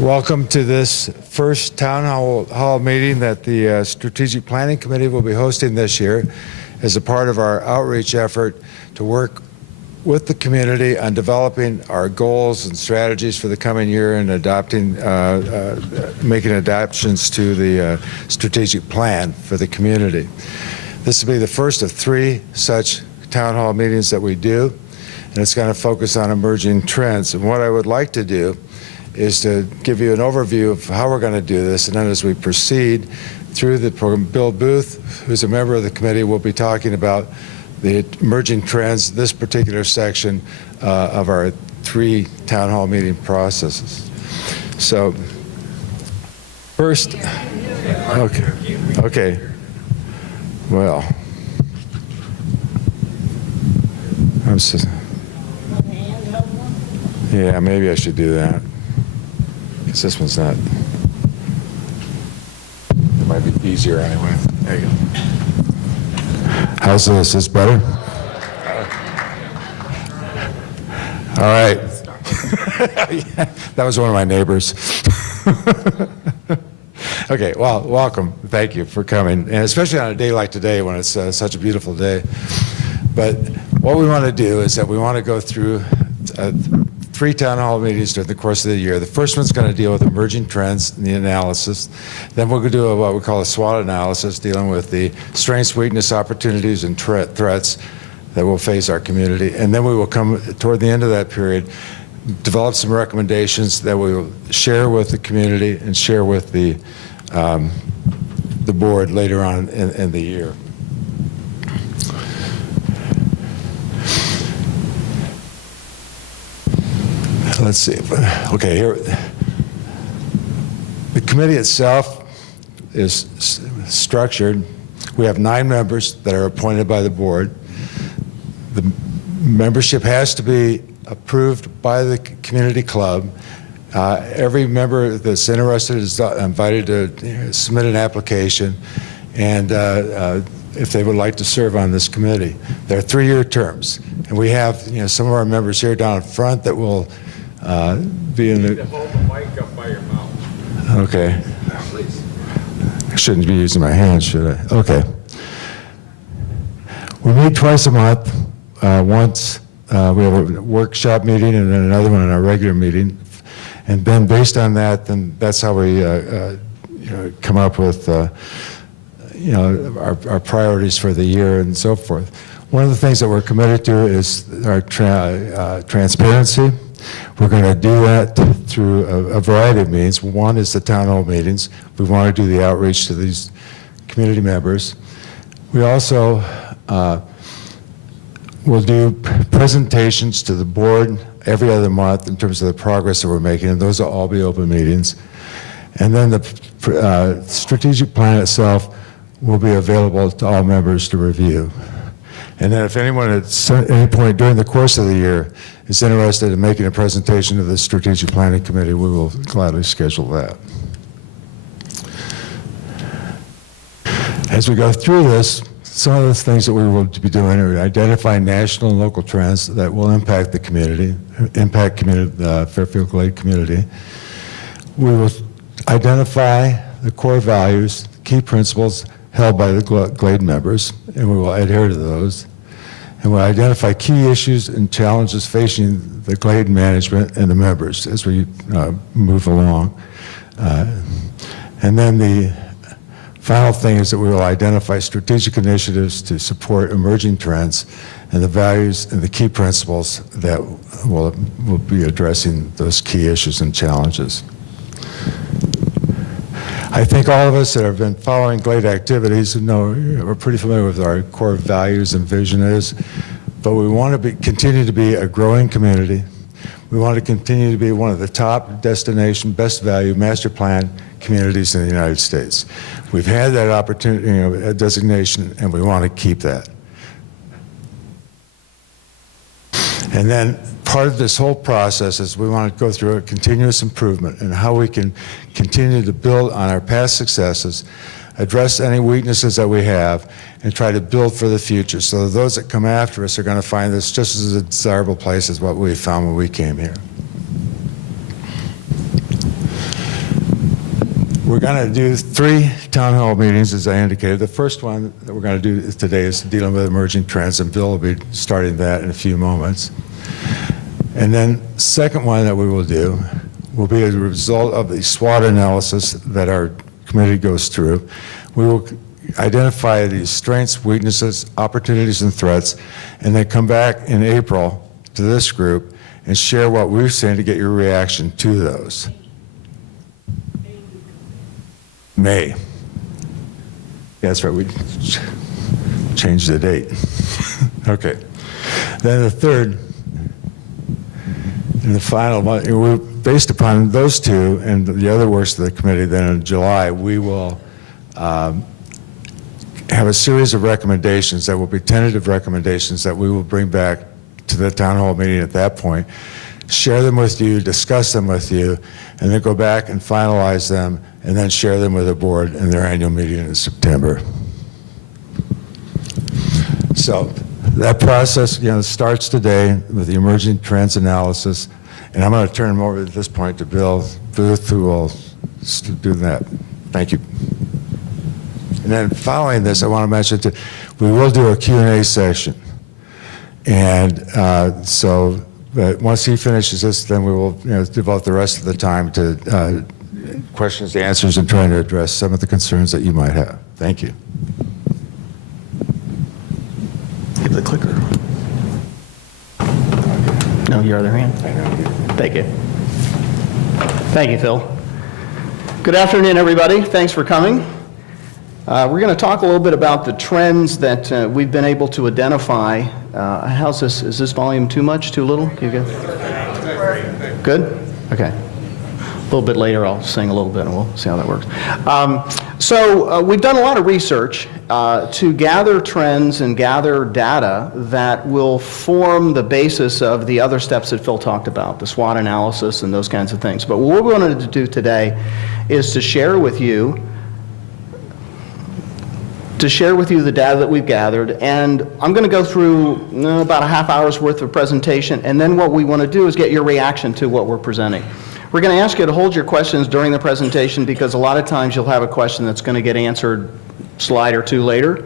Welcome to this first town hall meeting that the Strategic Planning Committee will be hosting this year as a part of our outreach effort to work with the community on developing our goals and strategies for the coming year and adopting, making adaptations to the strategic plan for the community. This will be the first of 3 such town hall meetings that we do, and it's going to focus on emerging trends. And what I would like to do is to give you an overview of how we're going to do this, and then as we proceed through the program, Bill Booth, who's a member of the committee, will be talking about the emerging trends, this particular section of our 3 town hall meeting processes. So, first, okay. Well, yeah, maybe I should do that. Because this one's not. It might be easier anyway. There you go. How's this? Is this better? All right. That was one of my neighbors. Okay, well, welcome. Thank you for coming, and especially on a day like today when it's such a beautiful day. But what we want to do is that we want to go through 3 town hall meetings during the course of the year. The first one's going to deal with emerging trends and the analysis. Then we're going to do what we call a SWOT analysis, dealing with the strengths, weakness, opportunities, and threats that will face our community. And then we will come toward the end of that period, develop some recommendations that we will share with the community and share with the board later on in the year. Let's see. Okay, here. The committee itself is structured. We have 9 members that are appointed by the board. The membership has to be approved by the community club. Every member that's interested is invited to submit an application, and if they would like to serve on this committee. They're 3-year terms, and we have some of our members here down front that will be in the. Hold the mic up by your mouth. Okay. Please. I shouldn't be using my hands, should I? Okay. We meet twice a month. Once we have a workshop meeting and then another one in our regular meeting, and then based on that, then that's how we come up with our priorities for the year and so forth. One of the things that we're committed to is our transparency. We're going to do that through a variety of means. One is the town hall meetings. We want to do the outreach to these community members. We also will do presentations to the board every other month in terms of the progress that we're making, and those will all be open meetings. And then the strategic plan itself will be available to all members to review. And then if anyone at any point during the course of the year is interested in making a presentation to the Strategic Planning Committee, we will gladly schedule that. As we go through this, some of the things that we will be doing are identifying national and local trends that will impact the community, the Fairfield Glade community. We will identify the core values, key principles held by the Glade members, and we will adhere to those. And we'll identify key issues and challenges facing the Glade management and the members as we move along. And then the final thing is that we will identify strategic initiatives to support emerging trends and the values and the key principles that will be addressing those key issues and challenges. I think all of us that have been following Glade activities know we're pretty familiar with our core values and vision is, but we want to continue to be a growing community. We want to continue to be one of the top destination, best value master plan communities in the United States. We've had that opportunity, designation, and we want to keep that. And then part of this whole process is we want to go through a continuous improvement and how we can continue to build on our past successes, address any weaknesses that we have, and try to build for the future so that those that come after us are going to find this just as a desirable place as what we found when we came here. We're going to do 3 town hall meetings, as I indicated. The first one that we're going to do today is dealing with emerging trends, and Bill will be starting that in a few moments. And then second one that we will do will be as a result of the SWOT analysis that our committee goes through. We will identify the strengths, weaknesses, opportunities, and threats, and then come back in April to this group and share what we've seen to get your reaction to those. May. Yeah, that's right, we changed the date. Okay. Then the third and the final one, based upon those 2 and the other works of the committee, then in July, we will have a series of recommendations that will be tentative recommendations that we will bring back to the town hall meeting at that point, share them with you, discuss them with you, and then go back and finalize them, and then share them with the board in their annual meeting in September. So that process, starts today with the emerging trends analysis, and I'm going to turn them over at this point to Bill Booth, who will do that. Thank you. And then following this, I want to mention that we will do a Q&A session. And but once he finishes this, then we will devote the rest of the time to questions, answers, and trying to address some of the concerns that you might have. Thank you. Give the clicker. No, your other hand. I know. Thank you. Thank you, Phil. Good afternoon, everybody. Thanks for coming. We're going to talk a little bit about the trends that we've been able to identify. How's this? Is this volume too much, too little? Can you get? Good? Okay. A little bit later, I'll sing a little bit, and we'll see how that works. We've done a lot of research to gather trends and gather data that will form the basis of the other steps that Phil talked about, the SWOT analysis and those kinds of things. But what we wanted to do today is to share with you the data that we've gathered, and I'm going to go through about a half hour's worth of presentation, and then what we want to do is get your reaction to what we're presenting. We're going to ask you to hold your questions during the presentation, because a lot of times you'll have a question that's going to get answered a slide or 2 later,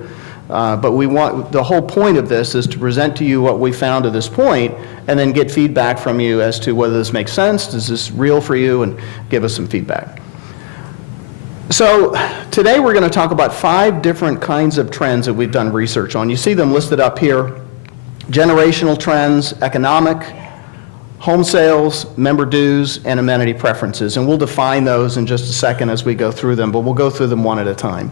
but the whole point of this is to present to you what we found to this point, and then get feedback from you as to whether this makes sense, is this real for you, and give us some feedback. So today we're going to talk about 5 different kinds of trends that we've done research on. You see them listed up here: generational trends, economic, home sales, member dues, and amenity preferences. And we'll define those in just a second as we go through them, but we'll go through them one at a time.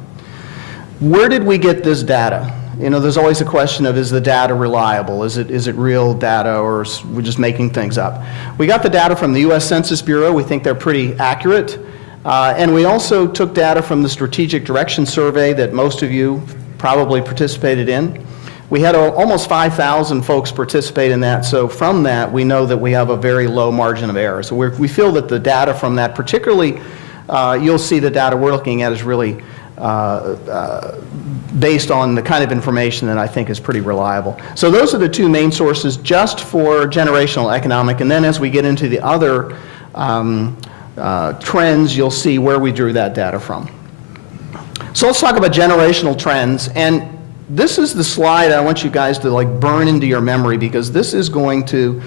Where did we get this data? There's always a question of, is the data reliable? Is it real data, or we're just making things up? We got the data from the U.S. Census Bureau. We think they're pretty accurate. And we also took data from the Strategic Direction Survey that most of you probably participated in. We had almost 5,000 folks participate in that, so from that we know that we have a very low margin of error. So we feel that the data from that, particularly, you'll see the data we're looking at is really based on the kind of information that I think is pretty reliable. So those are the 2 main sources just for generational economic, and then as we get into the other trends, you'll see where we drew that data from. So let's talk about generational trends, and this is the slide I want you guys to burn into your memory, because this is going to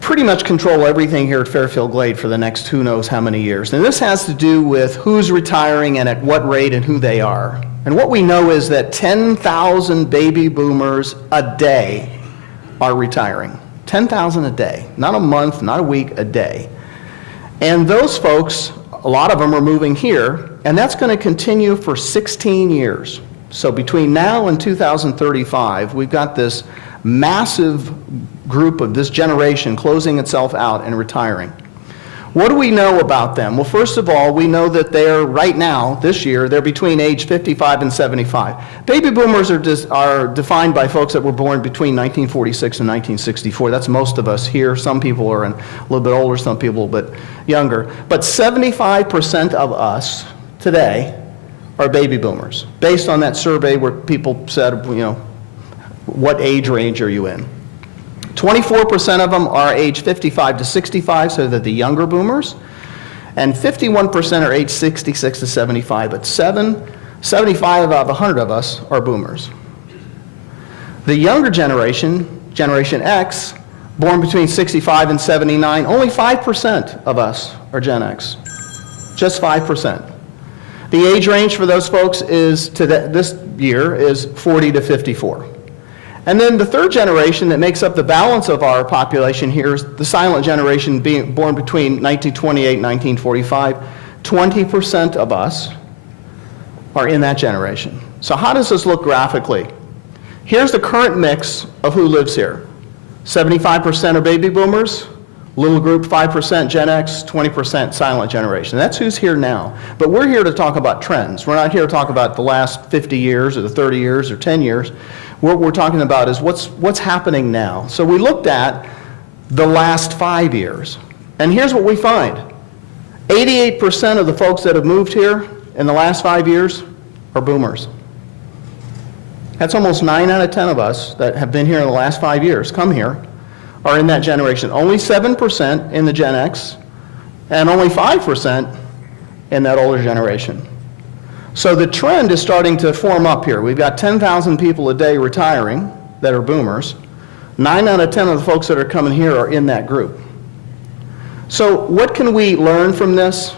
pretty much control everything here at Fairfield Glade for the next who knows how many years. And this has to do with who's retiring and at what rate and who they are. And what we know is that 10,000 baby boomers a day are retiring. 10,000 a day, not a month, not a week, a day. And those folks, a lot of them are moving here, and that's going to continue for 16 years. So between now and 2035, we've got this massive group of this generation closing itself out and retiring. What do we know about them? Well, first of all, we know that they're right now, this year, they're between age 55 and 75. Baby boomers are defined by folks that were born between 1946 and 1964. That's most of us here. Some people are a little bit older, some people a bit younger. But 75% of us today are baby boomers, based on that survey where people said, what age range are you in? 24% of them are age 55 to 65, so they're the younger boomers. and 51% are age 66 to 75, but 75 out of 100 of us are boomers. The younger generation, Generation X, born between 65 and 79, only 5% of us are Gen X. Just 5%. The age range for those folks is this year is 40 to 54. And then the third generation that makes up the balance of our population here is the silent generation being born between 1928 and 1945. 20% of us are in that generation. So how does this look graphically? Here's the current mix of who lives here. 75% are baby boomers, little group 5% Gen X, 20% silent generation. That's who's here now. But we're here to talk about trends. We're not here to talk about the last 50 years or the 30 years or 10 years. What we're talking about is what's happening now. So we looked at the last 5 years. And here's what we find. 88% of the folks that have moved here in the last 5 years are boomers. That's almost 9 out of 10 of us that have been here in the last 5 years, come here, are in that generation. Only 7% in the Gen X, and only 5% in that older generation. So the trend is starting to form up here. We've got 10,000 people a day retiring that are boomers. 9 out of 10 of the folks that are coming here are in that group. So what can we learn from this?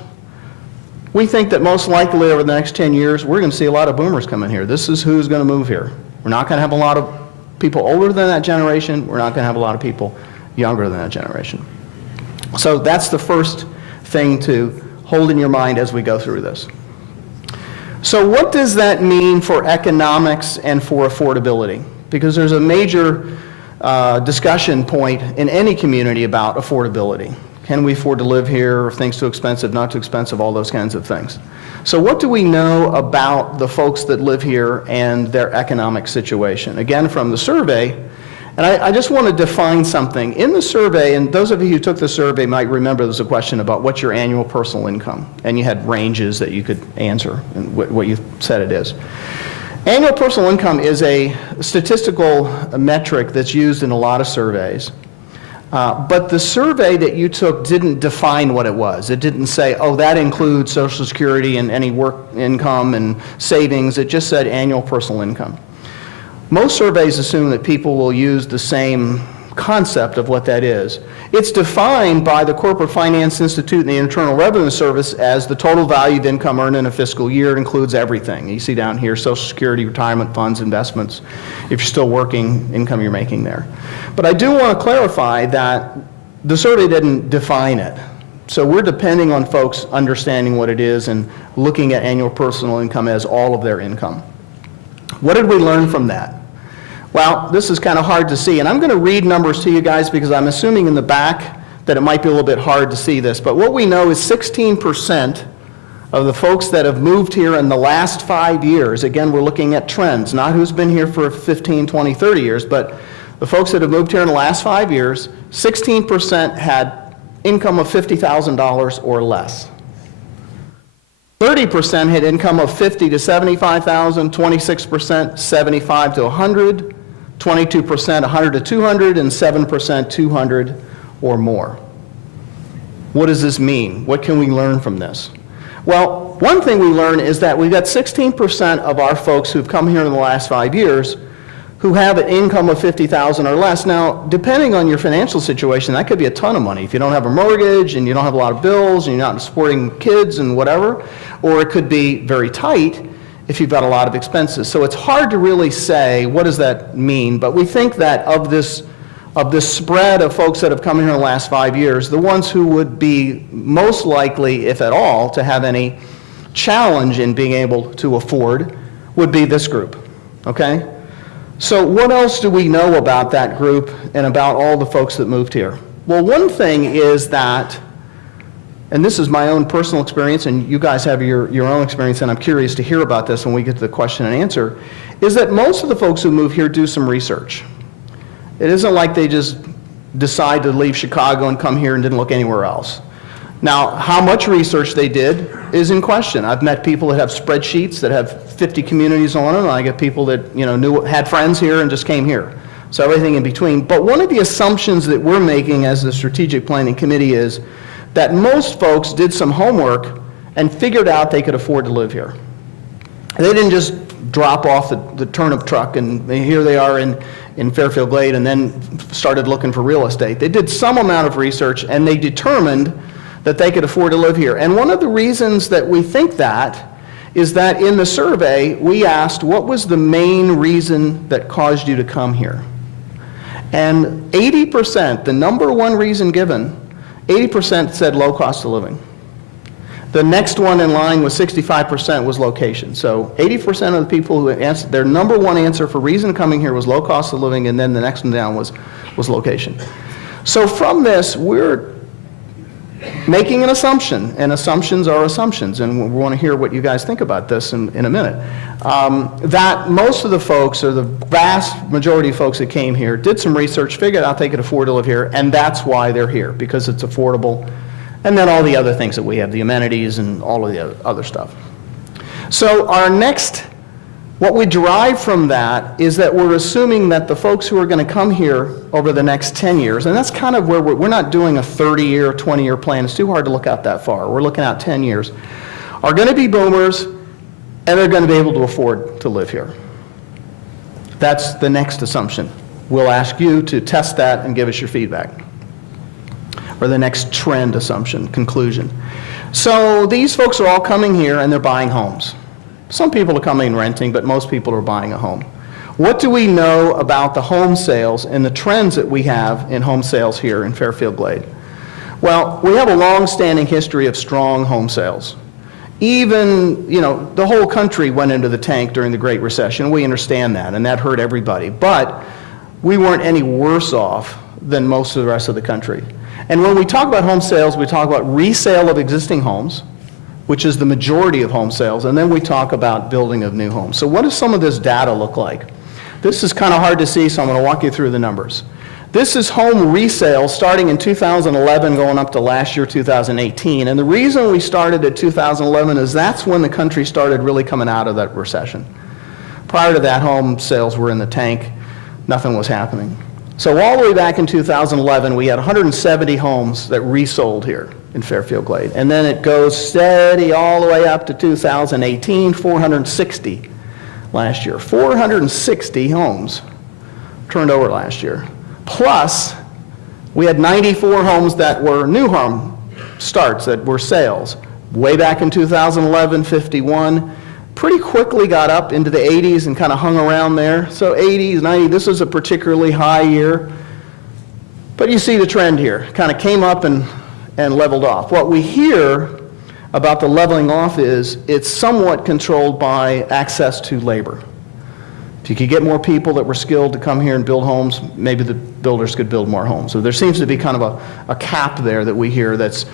We think that most likely over the next 10 years, we're going to see a lot of boomers coming here. This is who's going to move here. We're not going to have a lot of people older than that generation. We're not going to have a lot of people younger than that generation. So that's the first thing to hold in your mind as we go through this. So what does that mean for economics and for affordability? Because there's a major discussion point in any community about affordability. Can we afford to live here? Are things too expensive, not too expensive, all those kinds of things. So what do we know about the folks that live here and their economic situation? Again, from the survey, and I just want to define something. In the survey, and those of you who took the survey might remember there's a question about what's your annual personal income, and you had ranges that you could answer and what you said it is. Annual personal income is a statistical metric that's used in a lot of surveys. But the survey that you took didn't define what it was. It didn't say, oh, that includes Social Security and any work income and savings. It just said annual personal income. Most surveys assume that people will use the same concept of what that is. It's defined by the Corporate Finance Institute and the Internal Revenue Service as the total value of income earned in a fiscal year. It includes everything. You see down here, Social Security, retirement funds, investments. If you're still working, income you're making there. But I do want to clarify that the survey didn't define it. So we're depending on folks understanding what it is and looking at annual personal income as all of their income. What did we learn from that? Well, this is kind of hard to see, and I'm going to read numbers to you guys because I'm assuming in the back that it might be a little bit hard to see this. But what we know is 16% of the folks that have moved here in the last 5 years, again, we're looking at trends, not who's been here for 15, 20, 30 years, but the folks that have moved here in the last 5 years, 16% had income of $50,000 or less. 30% had income of $50,000 to $75,000, 26% 75 to 100, 22% 100 to 200, and 7% 200 or more. What does this mean? What can we learn from this? Well, one thing we learn is that we've got 16% of our folks who've come here in the last 5 years who have an income of $50,000 or less. Now, depending on your financial situation, that could be a ton of money. If you don't have a mortgage and you don't have a lot of bills and you're not supporting kids and whatever, or it could be very tight if you've got a lot of expenses. So it's hard to really say what does that mean, but we think that of this spread of folks that have come here in the last 5 years, the ones who would be most likely, if at all, to have any challenge in being able to afford would be this group, okay? So what else do we know about that group and about all the folks that moved here? Well, one thing is that, and this is my own personal experience, and you guys have your own experience, and I'm curious to hear about this when we get to the question and answer, is that most of the folks who move here do some research. It isn't like they just decide to leave Chicago and come here and didn't look anywhere else. Now, how much research they did is in question. I've met people that have spreadsheets that have 50 communities on them, and I get people that had friends here and just came here. So everything in between. But one of the assumptions that we're making as the Strategic Planning Committee is that most folks did some homework and figured out they could afford to live here. They didn't just drop off the turnip truck and here they are in Fairfield Glade and then started looking for real estate. They did some amount of research and they determined that they could afford to live here. And one of the reasons that we think that is that in the survey, we asked what was the main reason that caused you to come here? And 80%, the number one reason given, 80% said low cost of living. The next one in line was 65% was location. So 80% of the people who answered, their number one answer for reason coming here was low cost of living, and then the next one down was location. So from this, we're making an assumption, and assumptions are assumptions, and we want to hear what you guys think about this in a minute, that most of the folks, or the vast majority of folks that came here, did some research, figured out they could afford to live here, and that's why they're here, because it's affordable, and then all the other things that we have, the amenities and all of the other stuff. So our next, what we derive from that is that we're assuming that the folks who are going to come here over the next 10 years, and that's kind of where we're not doing a 30-year, 20-year plan. It's too hard to look out that far. We're looking out 10 years. Are going to be boomers, and they're going to be able to afford to live here. That's the next assumption. We'll ask you to test that and give us your feedback. Or the next trend assumption, conclusion. So these folks are all coming here, and they're buying homes. Some people are coming and renting, but most people are buying a home. What do we know about the home sales and the trends that we have in home sales here in Fairfield Glade? Well, we have a long-standing history of strong home sales. Even, the whole country went into the tank during the Great Recession. We understand that, and that hurt everybody. But we weren't any worse off than most of the rest of the country. And when we talk about home sales, we talk about resale of existing homes, which is the majority of home sales, and then we talk about building of new homes. So what does some of this data look like? This is kind of hard to see, so I'm going to walk you through the numbers. This is home resale starting in 2011 going up to last year, 2018. And the reason we started at 2011 is that's when the country started really coming out of that recession. Prior to that, home sales were in the tank. Nothing was happening. So all the way back in 2011, we had 170 homes that resold here in Fairfield Glade. And then it goes steady all the way up to 2018, 460 last year. 460 homes turned over last year. Plus, we had 94 homes that were new home starts, that were sales. Way back in 2011, 51. Pretty quickly got up into the 80s and kind of hung around there. So 80s, 90s, this was a particularly high year. But you see the trend here. Kind of came up and leveled off. What we hear about the leveling off is it's somewhat controlled by access to labor. If you could get more people that were skilled to come here and build homes, maybe the builders could build more homes. So there seems to be kind of a cap there that we hear that's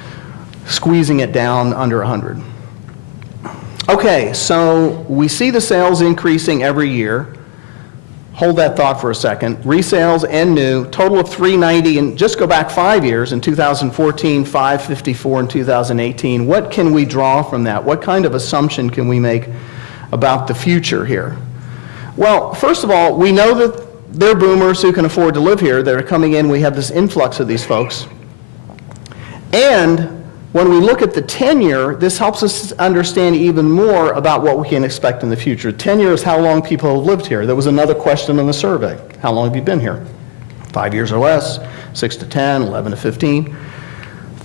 squeezing it down under 100. Okay, so we see the sales increasing every year. Hold that thought for a second. Resales and new, total of 390, and just go back 5 years, in 2014, 554 in 2018. What can we draw from that? What kind of assumption can we make about the future here? Well, first of all, we know that they're boomers who can afford to live here. They're coming in. We have this influx of these folks. And when we look at the tenure, this helps us understand even more about what we can expect in the future. Tenure is how long people have lived here. There was another question in the survey. How long have you been here? 5 years or less, 6 to 10, 11 to 15.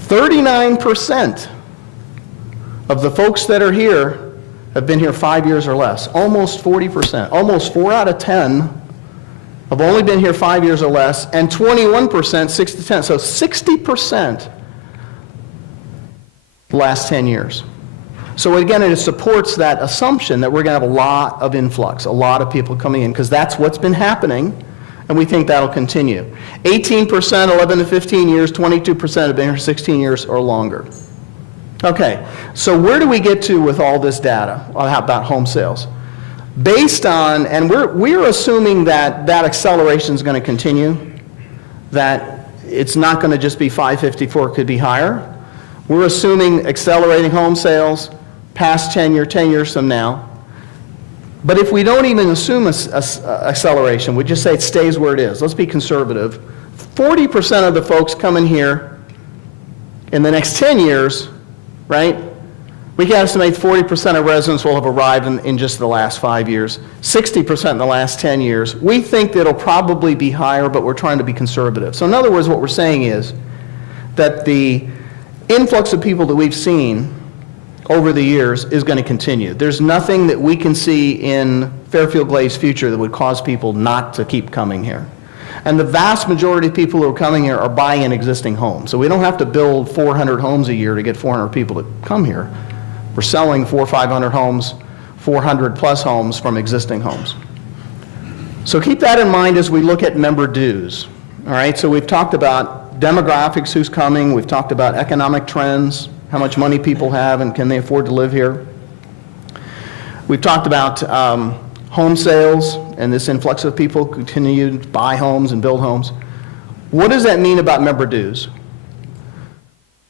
39% of the folks that are here have been here 5 years or less. Almost 40%. Almost 4 out of 10 have only been here 5 years or less, and 21%, 6 to 10. So 60% the last 10 years. So again, it supports that assumption that we're going to have a lot of influx, a lot of people coming in, because that's what's been happening, and we think that'll continue. 18%, 11 to 15 years, 22% have been here 16 years or longer. Okay, so where do we get to with all this data about home sales? Based on, and we're assuming that that acceleration is going to continue, that it's not going to just be 554, it could be higher. We're assuming accelerating home sales past 10 years from now. But if we don't even assume acceleration, we just say it stays where it is. Let's be conservative. 40% of the folks coming here in the next 10 years, right, we can estimate 40% of residents will have arrived in just the last 5 years, 60% in the last 10 years. We think that it'll probably be higher, but we're trying to be conservative. So in other words, what we're saying is that the influx of people that we've seen over the years is going to continue. There's nothing that we can see in Fairfield Glades' future that would cause people not to keep coming here. And the vast majority of people who are coming here are buying an existing home. So we don't have to build 400 homes a year to get 400 people to come here. We're selling 400 or 500 homes, 400 plus homes from existing homes. So keep that in mind as we look at member dues. All right, so we've talked about demographics, who's coming. We've talked about economic trends, how much money people have and can they afford to live here. We've talked about home sales and this influx of people continue to buy homes and build homes. What does that mean about member dues?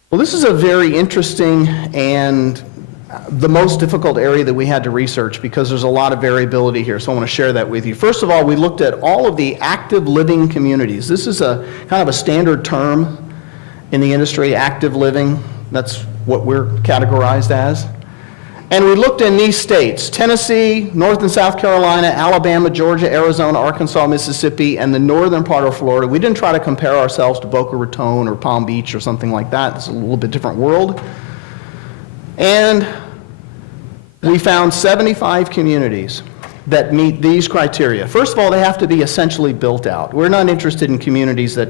Well, this is a very interesting and the most difficult area that we had to research because there's a lot of variability here, so I want to share that with you. First of all, we looked at all of the active living communities. This is a kind of a standard term in the industry, active living. That's what we're categorized as. And we looked in these states, Tennessee, North and South Carolina, Alabama, Georgia, Arizona, Arkansas, Mississippi, and the northern part of Florida. We didn't try to compare ourselves to Boca Raton or Palm Beach or something like that. It's a little bit different world. And we found 75 communities that meet these criteria. First of all, they have to be essentially built out. We're not interested in communities that,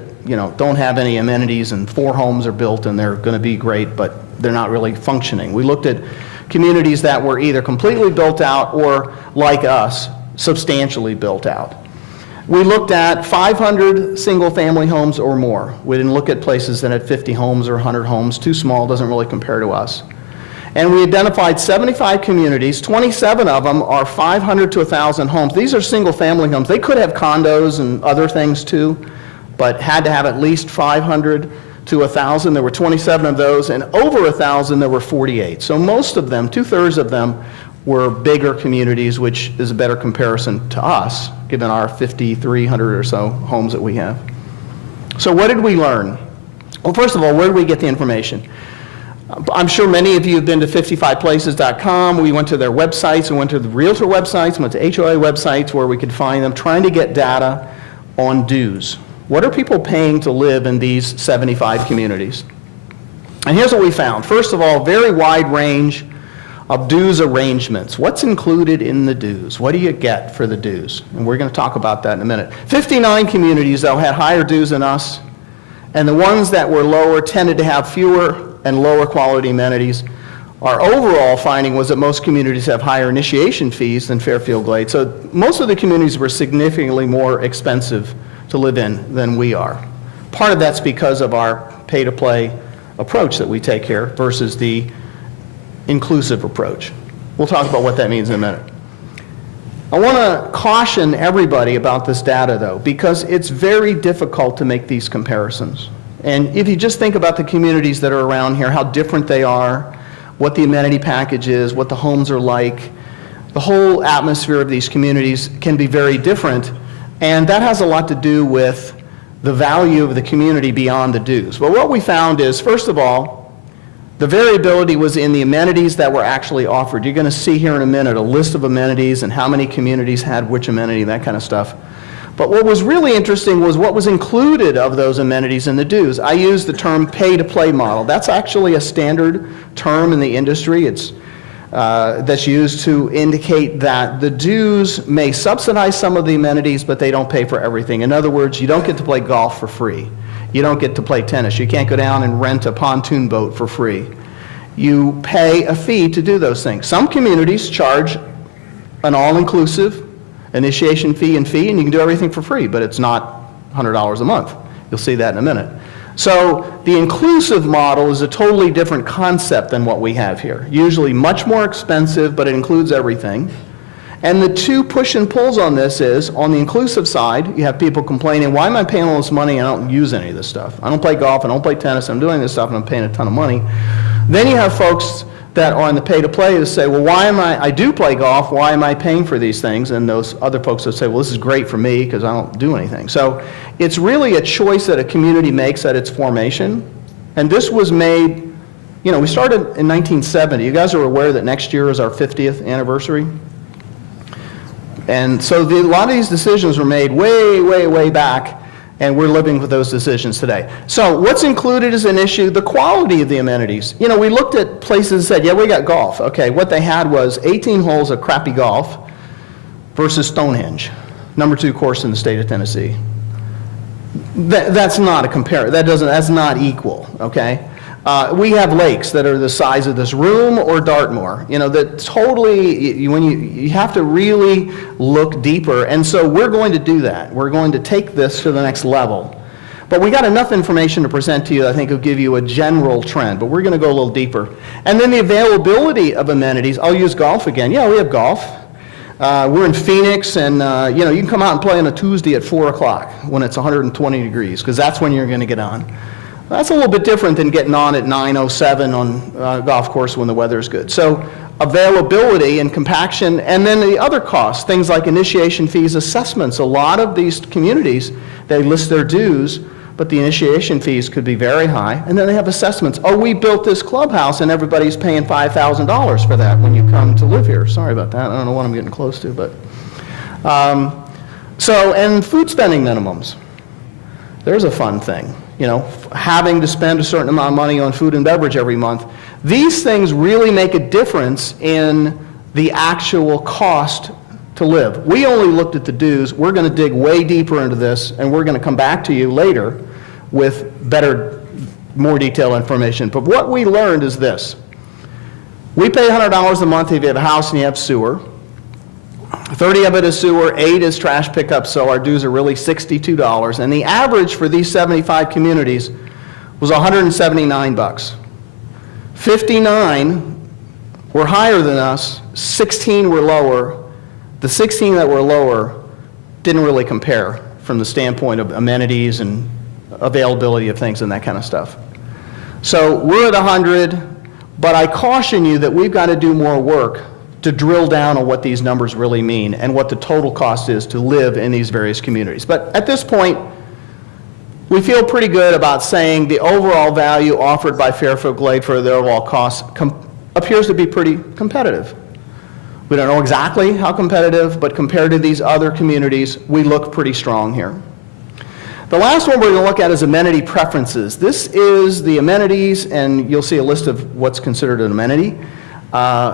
don't have any amenities and 4 homes are built and they're going to be great, but they're not really functioning. We looked at communities that were either completely built out or, like us, substantially built out. We looked at 500 single-family homes or more. We didn't look at places that had 50 homes or 100 homes. Too small, doesn't really compare to us. And we identified 75 communities. 27 of them are 500 to 1,000 homes. These are single-family homes. They could have condos and other things too, but had to have at least 500 to 1,000. There were 27 of those, and over 1,000 there were 48. So most of them, 2/3 of them, were bigger communities, which is a better comparison to us, given our 5,300 or so homes that we have. So what did we learn? Well, first of all, where did we get the information? I'm sure many of you have been to 55places.com. We went to their websites, we went to the realtor websites, went to HOA websites where we could find them, trying to get data on dues. What are people paying to live in these 75 communities? And here's what we found. First of all, very wide range of dues arrangements. What's included in the dues? What do you get for the dues? And we're going to talk about that in a minute. 59 communities, though, had higher dues than us, and the ones that were lower tended to have fewer and lower quality amenities. Our overall finding was that most communities have higher initiation fees than Fairfield Glades. So most of the communities were significantly more expensive to live in than we are. Part of that's because of our pay-to-play approach that we take here versus the inclusive approach. We'll talk about what that means in a minute. I want to caution everybody about this data, though, because it's very difficult to make these comparisons. And if you just think about the communities that are around here, how different they are, what the amenity package is, what the homes are like, the whole atmosphere of these communities can be very different, and that has a lot to do with the value of the community beyond the dues. But what we found is, first of all, the variability was in the amenities that were actually offered. You're going to see here in a minute a list of amenities and how many communities had which amenity, that kind of stuff. But what was really interesting was what was included of those amenities in the dues. I used the term pay-to-play model. That's actually a standard term in the industry. It's that's used to indicate that the dues may subsidize some of the amenities, but they don't pay for everything. In other words, you don't get to play golf for free. You don't get to play tennis. You can't go down and rent a pontoon boat for free. You pay a fee to do those things. Some communities charge an all-inclusive initiation fee, and you can do everything for free, but it's not $100 a month. You'll see that in a minute. So the inclusive model is a totally different concept than what we have here. Usually much more expensive, but it includes everything. And the two push and pulls on this is, on the inclusive side, you have people complaining, why am I paying all this money and I don't use any of this stuff? I don't play golf, I don't play tennis, I'm doing this stuff and I'm paying a ton of money. Then you have folks that are on the pay-to-play to say, well, I do play golf, why am I paying for these things? And those other folks that say, well, this is great for me because I don't do anything. So it's really a choice that a community makes at its formation, And this was made, we started in 1970. You guys are aware that next year is our 50th anniversary? And so a lot of these decisions were made way, way, way back, and we're living with those decisions today. So what's included as an issue? The quality of the amenities. We looked at places and said, yeah, we got golf. Okay, what they had was 18 holes of crappy golf versus Stonehenge, number 2 course in the state of Tennessee. That's not a compare. That's not equal, okay? We have lakes that are the size of this room or Dartmoor, that totally, you have to really look deeper. And so we're going to do that. We're going to take this to the next level. But we got enough information to present to you that I think will give you a general trend, but we're going to go a little deeper. And then the availability of amenities. I'll use golf again. Yeah, we have golf. We're in Phoenix, and you can come out and play on a Tuesday at 4 o'clock when it's 120 degrees, because that's when you're going to get on. That's a little bit different than getting on at 9:07 on a golf course when the weather's good. So availability and compaction, and then the other costs, things like initiation fees, assessments. A lot of these communities, they list their dues, but the initiation fees could be very high, and then they have assessments. Oh, we built this clubhouse, and everybody's paying $5,000 for that when you come to live here. Sorry about that. I don't know what I'm getting close to, but. And food spending minimums. There's a fun thing. Having to spend a certain amount of money on food and beverage every month. These things really make a difference in the actual cost to live. We only looked at the dues. We're going to dig way deeper into this, and we're going to come back to you later with better, more detailed information. But what we learned is this. We pay $100 a month if you have a house and you have sewer. 30 of it is sewer, 8 is trash pickup, so our dues are really $62. And the average for these 75 communities was $179. 59 were higher than us, 16 were lower. The 16 that were lower didn't really compare from the standpoint of amenities and availability of things and that kind of stuff. So we're at 100, but I caution you that we've got to do more work to drill down on what these numbers really mean and what the total cost is to live in these various communities. But at this point, we feel pretty good about saying the overall value offered by Fairfield Glade for the overall cost appears to be pretty competitive. We don't know exactly how competitive, but compared to these other communities, we look pretty strong here. The last one we're going to look at is amenity preferences. This is the amenities, and you'll see a list of what's considered an amenity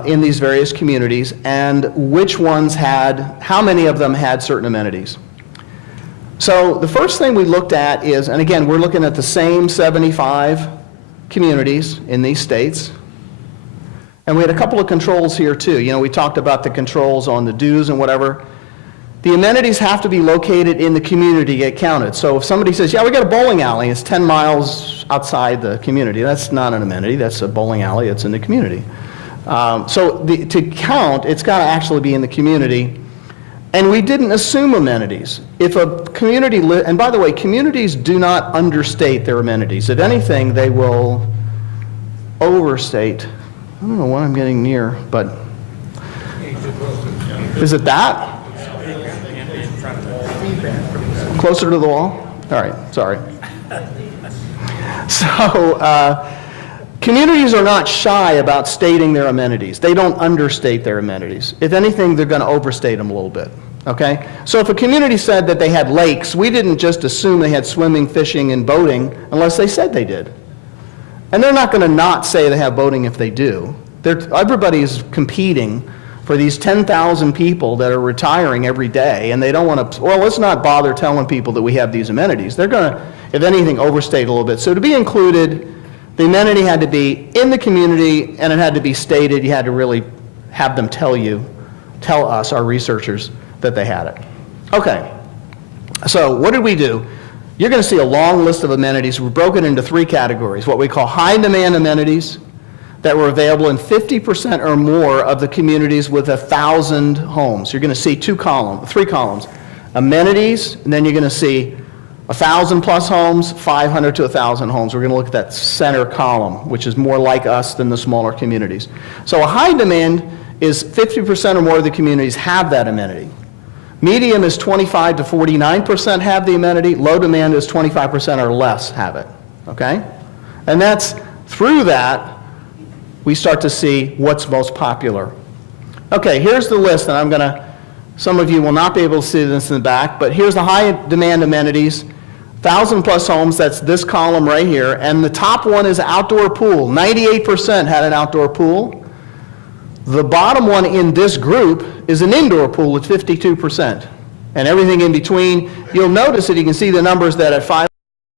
in these various communities, and which ones how many of them had certain amenities. So the first thing we looked at is, and again, we're looking at the same 75 communities in these states, and we had a couple of controls here too. We talked about the controls on the dues and whatever. The amenities have to be located in the community to get counted. So if somebody says, yeah, we got a bowling alley, it's 10 miles outside the community, that's not an amenity, that's a bowling alley, it's in the community. To count, it's got to actually be in the community. And we didn't assume amenities. If a community, and by the way, communities do not understate their amenities. If anything, they will overstate. I don't know what I'm getting near, but is it that? Closer to the wall? All right, sorry. So, communities are not shy about stating their amenities. They don't understate their amenities. If anything, they're going to overstate them a little bit, okay? So if a community said that they had lakes, we didn't just assume they had swimming, fishing, and boating unless they said they did. And they're not going to not say they have boating if they do. Everybody is competing for these 10,000 people that are retiring every day, and they don't want to, well, let's not bother telling people that we have these amenities. They're going to, if anything, overstate a little bit. So to be included, the amenity had to be in the community, and it had to be stated. You had to really have them tell us, our researchers, that they had it. Okay, so what did we do? You're going to see a long list of amenities. We're broken into 3 categories, what we call high-demand amenities that were available in 50% or more of the communities with 1,000 homes. You're going to see 3 columns. Amenities, and then you're going to see 1,000 plus homes, 500 to 1,000 homes. We're going to look at that center column, which is more like us than the smaller communities. So a high demand is 50% or more of the communities have that amenity. Medium is 25 to 49% have the amenity. Low demand is 25% or less have it, okay? And that's, through that, we start to see what's most popular. Okay, here's the list, and some of you will not be able to see this in the back, but here's the high demand amenities, 1,000+ homes, that's this column right here, and the top one is outdoor pool. 98% had an outdoor pool. The bottom one in this group is an indoor pool at 52%. And everything in between, you'll notice that you can see the numbers that at 5